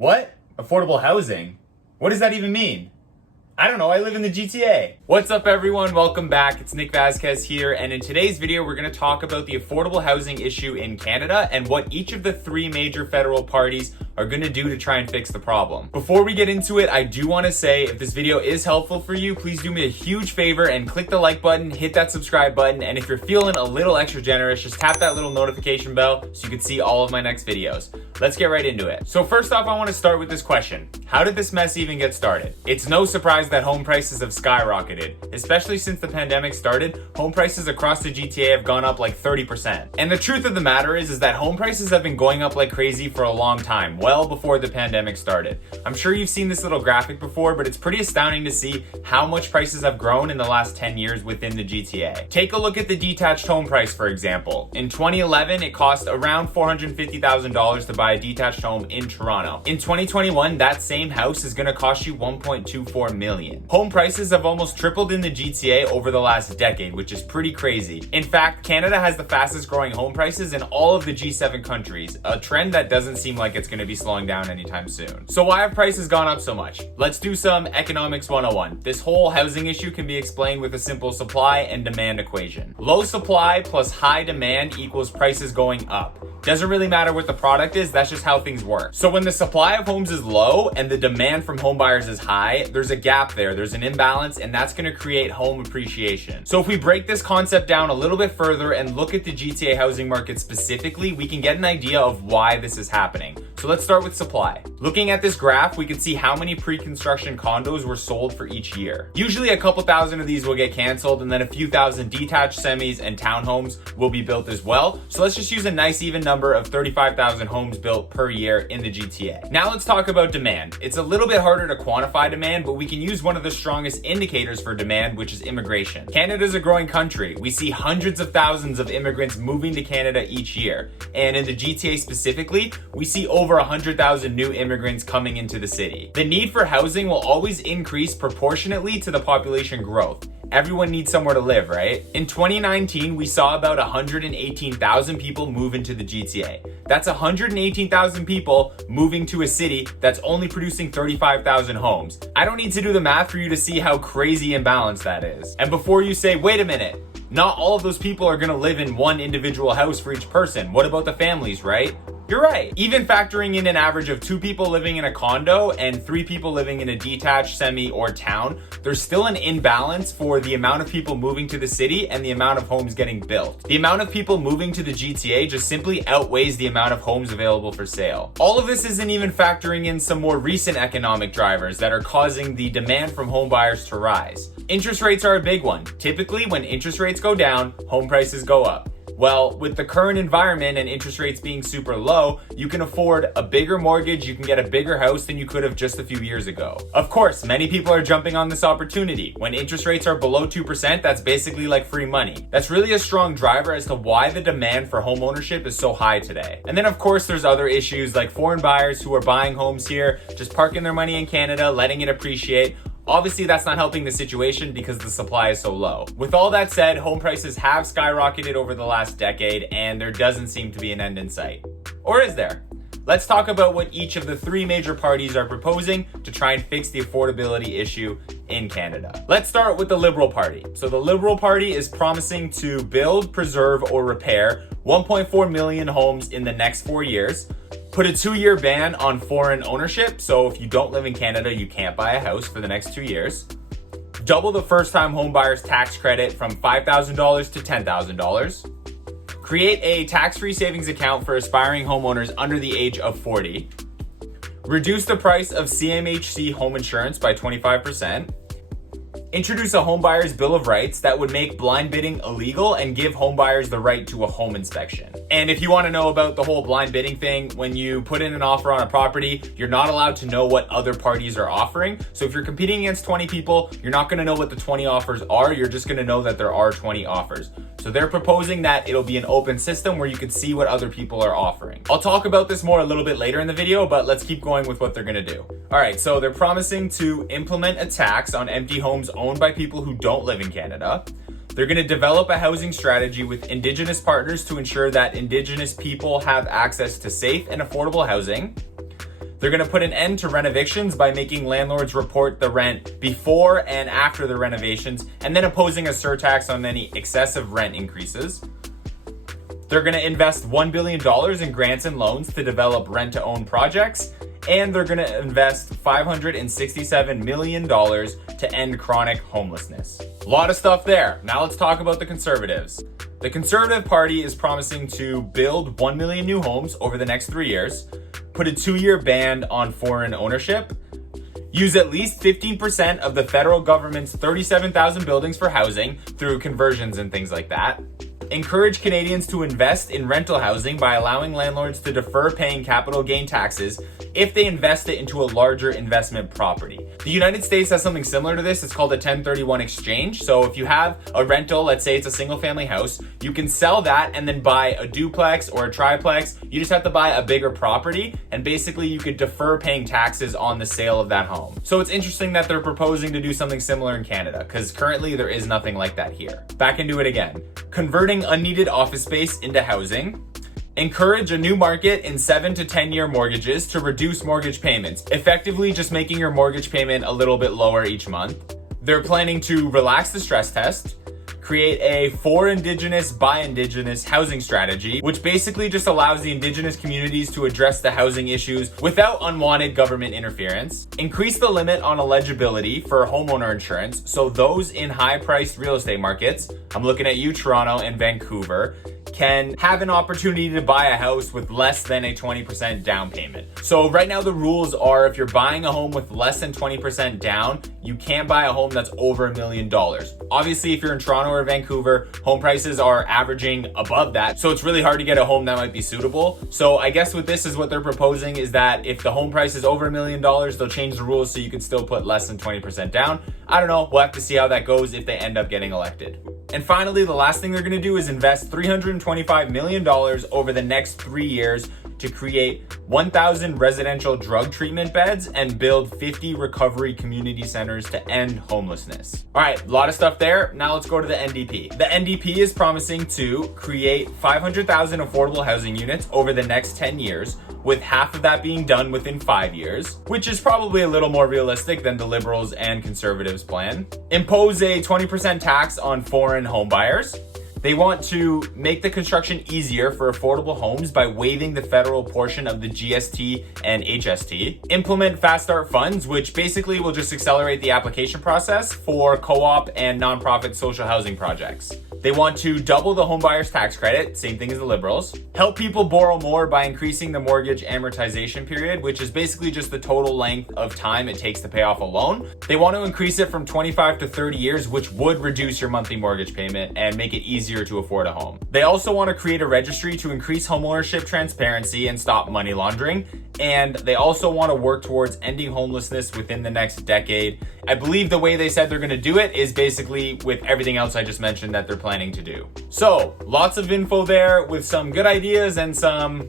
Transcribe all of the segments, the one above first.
What? Affordable housing? What does that even mean? I don't know, I live in the GTA. What's up everyone, welcome back. It's Nick Vasquez here, and in today's video we're going to talk about the affordable housing issue in Canada and what each of the three major federal parties are going to do to try and fix the problem. Before we get into it, I do want to say if this video is helpful for you, please do me a huge favor and click the like button, hit that subscribe button, and if you're feeling a little extra generous, just tap that little notification bell so you can see all of my next videos. Let's get right into it. So first off, I want to start with this question. How did this mess even get started? It's no surprise that home prices have skyrocketed. Especially since the pandemic started, home prices across the GTA have gone up like 30%. And the truth of the matter is that home prices have been going up like crazy for a long time, well before the pandemic started. I'm sure you've seen this little graphic before, but it's pretty astounding to see how much prices have grown in the last 10 years within the GTA. Take a look at the detached home price, for example. In 2011, it cost around $450,000 to buy a detached home in Toronto. In 2021, that same house is going to cost you $1.24 million. Home prices have almost tripled in the GTA over the last decade, which is pretty crazy. In fact, Canada has the fastest growing home prices in all of the G7 countries, a trend that doesn't seem like it's going to be slowing down anytime soon. So why have prices gone up so much? Let's do some economics 101. This whole housing issue can be explained with a simple supply and demand equation. Low supply plus high demand equals prices going up. Doesn't really matter what the product is, that's just how things work. So when the supply of homes is low and the demand from home buyers is high, there's a gap there, there's an imbalance, and that's gonna create home appreciation. So if we break this concept down a little bit further and look at the GTA housing market specifically, we can get an idea of why this is happening. So let's start with supply. Looking at this graph, we can see how many pre-construction condos were sold for each year. Usually a couple thousand of these will get canceled, and then a few thousand detached semis and townhomes will be built as well. So let's just use a nice even number of 35,000 homes built per year in the GTA. Now let's talk about demand. It's a little bit harder to quantify demand, but we can use one of the strongest indicators for demand, which is immigration. Canada's a growing country. We see hundreds of thousands of immigrants moving to Canada each year. And in the GTA specifically, we see over 100,000 new immigrants coming into the city. The need for housing will always increase proportionately to the population growth. Everyone needs somewhere to live, right? In 2019, we saw about 118,000 people move into the GTA. That's 118,000 people moving to a city that's only producing 35,000 homes. I don't need to do the math for you to see how crazy imbalanced that is. And before you say, wait a minute, not all of those people are gonna live in one individual house for each person. What about the families, right? You're right. Even factoring in an average of 2 people living in a condo and 3 people living in a detached semi or town, there's still an imbalance for the amount of people moving to the city and the amount of homes getting built. The amount of people moving to the GTA just simply outweighs the amount of homes available for sale. All of this isn't even factoring in some more recent economic drivers that are causing the demand from home buyers to rise. Interest rates are a big one. Typically, when interest rates go down, home prices go up. Well, with the current environment and interest rates being super low, you can afford a bigger mortgage, you can get a bigger house than you could have just a few years ago. Of course, many people are jumping on this opportunity. When interest rates are below 2%, that's basically like free money. That's really a strong driver as to why the demand for home ownership is so high today. And then of course, there's other issues like foreign buyers who are buying homes here, just parking their money in Canada, letting it appreciate. Obviously, that's not helping the situation because the supply is so low. With all that said, home prices have skyrocketed over the last decade, and there doesn't seem to be an end in sight. Or is there? Let's talk about what each of the three major parties are proposing to try and fix the affordability issue in Canada. Let's start with the Liberal Party. So the Liberal Party is promising to build, preserve, or repair 1.4 million homes in the next 4 years, put a 2-year ban on foreign ownership, so if you don't live in Canada, you can't buy a house for the next 2 years. Double the first-time home buyer's tax credit from $5,000 to $10,000. Create a tax-free savings account for aspiring homeowners under the age of 40. Reduce the price of CMHC home insurance by 25%. Introduce a home buyer's bill of rights that would make blind bidding illegal and give home buyers the right to a home inspection. And if you want to know about the whole blind bidding thing, when you put in an offer on a property, you're not allowed to know what other parties are offering. So if you're competing against 20 people, you're not going to know what the 20 offers are. You're just going to know that there are 20 offers. So they're proposing that it'll be an open system where you can see what other people are offering. I'll talk about this more a little bit later in the video, but let's keep going with what they're going to do. All right, so they're promising to implement a tax on empty homes owned by people who don't live in Canada. They're going to develop a housing strategy with Indigenous partners to ensure that Indigenous people have access to safe and affordable housing. They're going to put an end to renovictions by making landlords report the rent before and after the renovations, and then imposing a surtax on any excessive rent increases. They're going to invest $1 billion in grants and loans to develop rent-to-own projects, and they're going to invest $567 million to end chronic homelessness. A lot of stuff there. Now let's talk about the Conservatives. The Conservative Party is promising to build 1 million new homes over the next 3 years, put a 2-year ban on foreign ownership, use at least 15% of the federal government's 37,000 buildings for housing through conversions and things like that, encourage Canadians to invest in rental housing by allowing landlords to defer paying capital gain taxes if they invest it into a larger investment property. The United States has something similar to this. It's called a 1031 exchange. So if you have a rental, let's say it's a single family house, you can sell that and then buy a duplex or a triplex. You just have to buy a bigger property, and basically you could defer paying taxes on the sale of that home. So it's interesting that they're proposing to do something similar in Canada, because currently there is nothing like that here. Back into it again. Converting unneeded office space into housing. Encourage a new market in 7 to 10 year mortgages to reduce mortgage payments, effectively just making your mortgage payment a little bit lower each month. They're planning to relax the stress test, create a for Indigenous by Indigenous housing strategy, which basically just allows the Indigenous communities to address the housing issues without unwanted government interference. Increase the limit on eligibility for homeowner insurance, so those in high-priced real estate markets, I'm looking at you, Toronto and Vancouver, can have an opportunity to buy a house with less than a 20% down payment. So right now the rules are, if you're buying a home with less than 20% down, you can't buy a home that's over $1 million. Obviously, if you're in Toronto or Vancouver, home prices are averaging above that, so it's really hard to get a home that might be suitable. So I guess with this is what they're proposing is that if the home price is over $1 million, they'll change the rules so you can still put less than 20% down. I don't know, we'll have to see how that goes if they end up getting elected. And finally, the last thing they're going to do is invest $325 million over the next 3 years to create 1,000 residential drug treatment beds and build 50 recovery community centers to end homelessness. All right, a lot of stuff there. Now let's go to the NDP. The NDP is promising to create 500,000 affordable housing units over the next 10 years, with half of that being done within 5 years, which is probably a little more realistic than the Liberals and Conservatives' plan. Impose a 20% tax on foreign home buyers. They want to make the construction easier for affordable homes by waiving the federal portion of the GST and HST. Implement Fast Start funds, which basically will just accelerate the application process for co-op and nonprofit social housing projects. They want to double the homebuyer's tax credit, same thing as the Liberals. Help people borrow more by increasing the mortgage amortization period, which is basically just the total length of time it takes to pay off a loan. They want to increase it from 25 to 30 years, which would reduce your monthly mortgage payment and make it easier to afford a home. They also want to create a registry to increase homeownership transparency and stop money laundering. And they also want to work towards ending homelessness within the next decade. I believe the way they said they're going to do it is basically with everything else I just mentioned that they're planning to do. So, lots of info there with some good ideas and some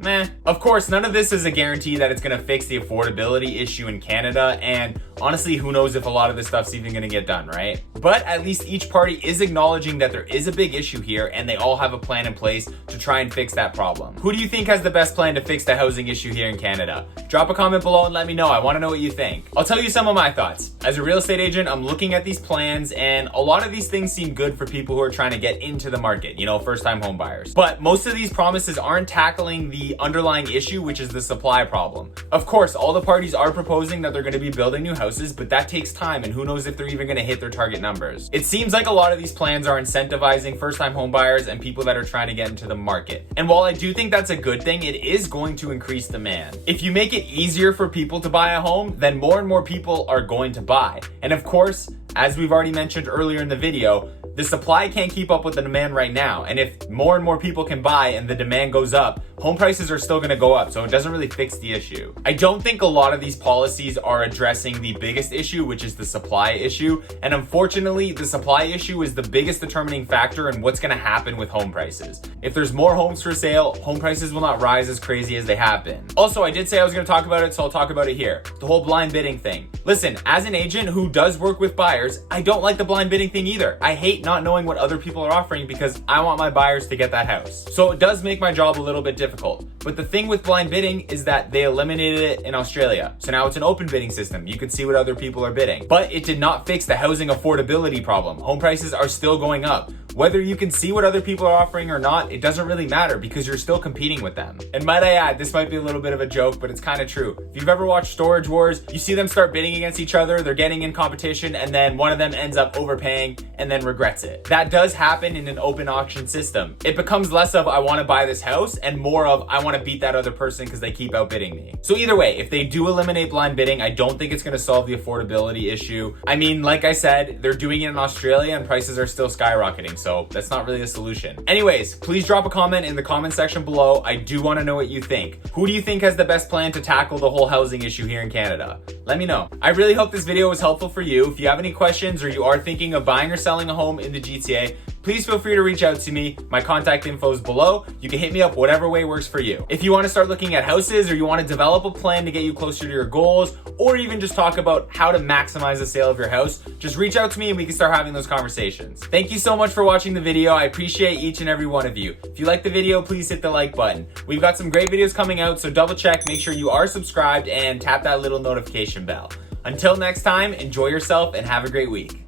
meh. Of course, none of this is a guarantee that it's going to fix the affordability issue in Canada, and honestly, who knows if a lot of this stuff's even going to get done, right? But at least each party is acknowledging that there is a big issue here, and they all have a plan in place to try and fix that problem. Who do you think has the best plan to fix the housing issue here in Canada? Drop a comment below and let me know. I want to know what you think. I'll tell you some of my thoughts. As a real estate agent, I'm looking at these plans, and a lot of these things seem good for people who are trying to get into the market, first-time home buyers. But most of these promises aren't tackling the underlying issue, which is the supply problem. Of course, all the parties are proposing that they're going to be building new houses, but that takes time, and who knows if they're even going to hit their target numbers. It seems like a lot of these plans are incentivizing first-time home buyers and people that are trying to get into the market. And while I do think that's a good thing, it is going to increase demand. If you make it easier for people to buy a home, then more and more people are going to buy. And of course, as we've already mentioned earlier in the video, the supply can't keep up with the demand right now. And if more and more people can buy and the demand goes up, home prices are still going to go up. So it doesn't really fix the issue. I don't think a lot of these policies are addressing the biggest issue, which is the supply issue. And unfortunately, the supply issue is the biggest determining factor in what's going to happen with home prices. If there's more homes for sale, home prices will not rise as crazy as they have been. Also, I did say I was going to talk about it, so I'll talk about it here. The whole blind bidding thing. Listen, as an agent who does work with buyers, I don't like the blind bidding thing either. I hate not knowing what other people are offering because I want my buyers to get that house. So it does make my job a little bit difficult difficult. But the thing with blind bidding is that they eliminated it in Australia. So now it's an open bidding system. You can see what other people are bidding. But it did not fix the housing affordability problem. Home prices are still going up. Whether you can see what other people are offering or not, it doesn't really matter because you're still competing with them. And might I add, this might be a little bit of a joke, but it's kind of true. If you've ever watched Storage Wars, you see them start bidding against each other, they're getting in competition, and then one of them ends up overpaying and then regrets it. That does happen in an open auction system. It becomes less of, I want to buy this house, and more of, I want to beat that other person because they keep outbidding me. So either way, if they do eliminate blind bidding, I don't think it's going to solve the affordability issue. I mean, like I said, they're doing it in Australia and prices are still skyrocketing, so that's not really a solution. Anyways, please drop a comment in the comment section below. I do want to know what you think. Who do you think has the best plan to tackle the whole housing issue here in Canada? Let me know. I really hope this video was helpful for you. If you have any questions or you are thinking of buying or selling a home in the GTA, please feel free to reach out to me. My contact info is below. You can hit me up whatever way works for you. If you want to start looking at houses or you want to develop a plan to get you closer to your goals, or even just talk about how to maximize the sale of your house, just reach out to me and we can start having those conversations. Thank you so much for watching the video. I appreciate each and every one of you. If you like the video, please hit the like button. We've got some great videos coming out, so double check, make sure you are subscribed and tap that little notification bell. Until next time, enjoy yourself and have a great week.